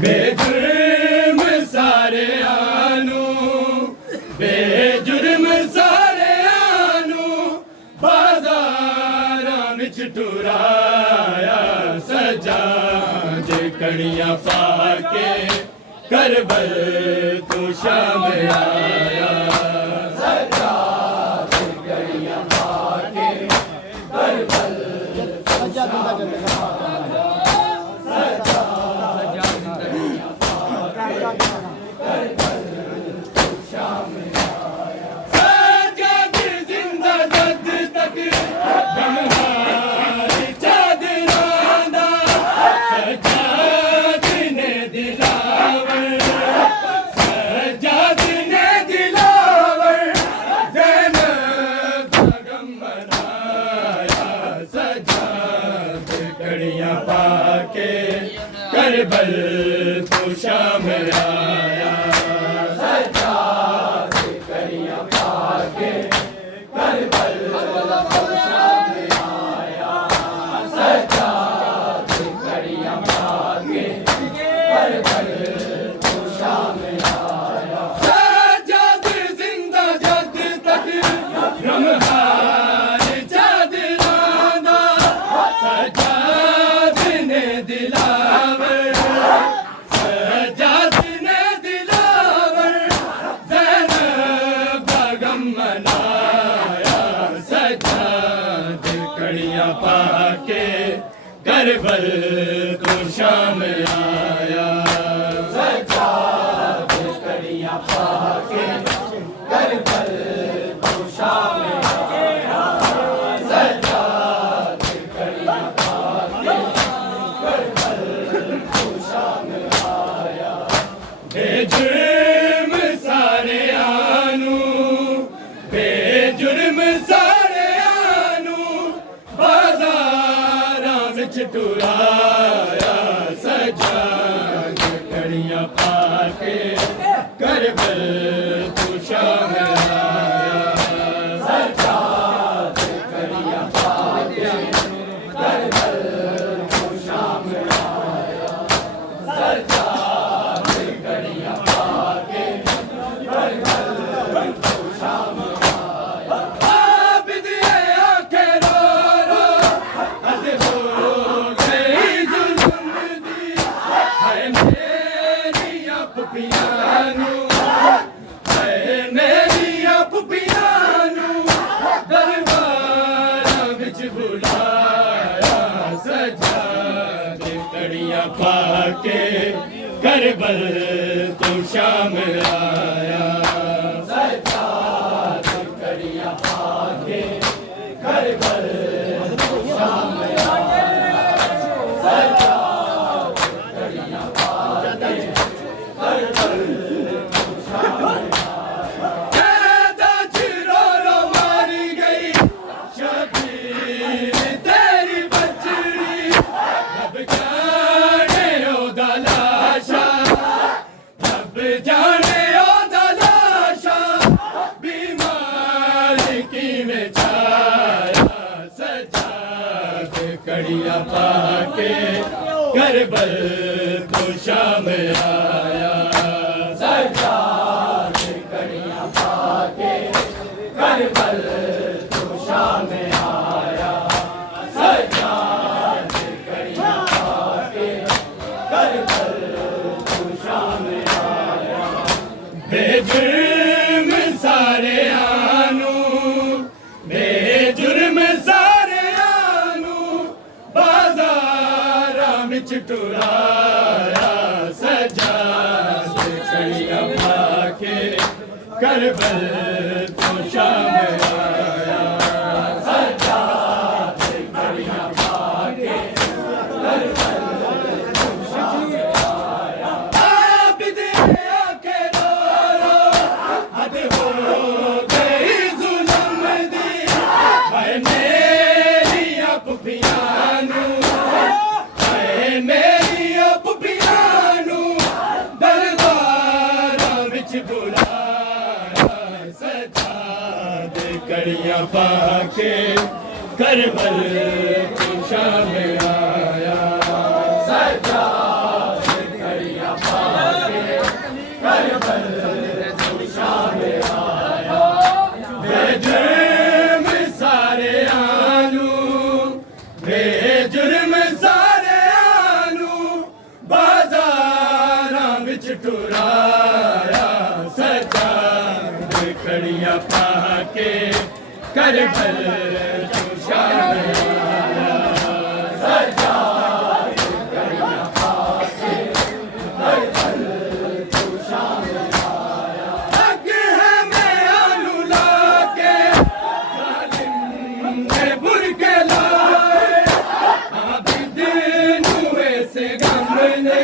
बेजुर्म सारे आनू बेजुर्म सारे आनू बाजारां विच टुराया सजाद कड़ियां पाके करबल तू शाम आया सजाद कड़ियां पाके करबल तू शाम आया करबल तू शाम आया सजाद कड़ियां पाके करबल तू शाम आया सजाद कड़ियां पाके करबल तू शाम आया सजाद जिंदा जद तक ब्रह्मार चादराना सजाद ने दिलावर पाके करबल तू शाम आया सजाद कड़ियां पाके करबल तू शाम आया सजाद कड़ियां पाके करबल तू शाम आया बेजुर्म सारे आनू बेजुर्म टुराया सजाद कड़ियां पाके करबल तू शाम आया सजाद कड़ियां पाके करबल तू शाम आया सजाद कड़ियां पाके करबल तू शाम आया आबिद आंखें रो रो अद हो मेरिया पुपियानू दरबारां विच बुलाया सजाद कड़ियां पाके करबल तू शाम आया सजाद कड़ियां पाके करबल तू शाम आया सजाद कड़ियां पाके करबल कड़ियां पाके करबल तू शाम आया सजाद कड़ियां पाके करबल तू शाम आया सजाद कड़ियां पाके करबल तू शाम आया बेजुर्म सारे आनू बेजुर्म टुराया सजाद कड़ियां पाके करबल तू शाम आया सजाद कड़ियां पाके करबल तू शाम आया आबिद आंखें रो रो हद हो गई जुल्म दी हाय मेरिया पुपियानू मेरिया पुपियानू दरबारां विच बुलाया सजाद कड़ियां पाके करबल तू शाम आया सजाद कड़ियां बेजुर्म सारे आलू बेजुर्म सारे आलू बाजारां विच टुराया सजाद कड़ियां पा के करबल तो शामिल आया सजाद कड़ियां पा के करबल तो शामिल आया हक है मैं आलू लाके जालिम ने बुरके लाए आबिद नूहे से गम ने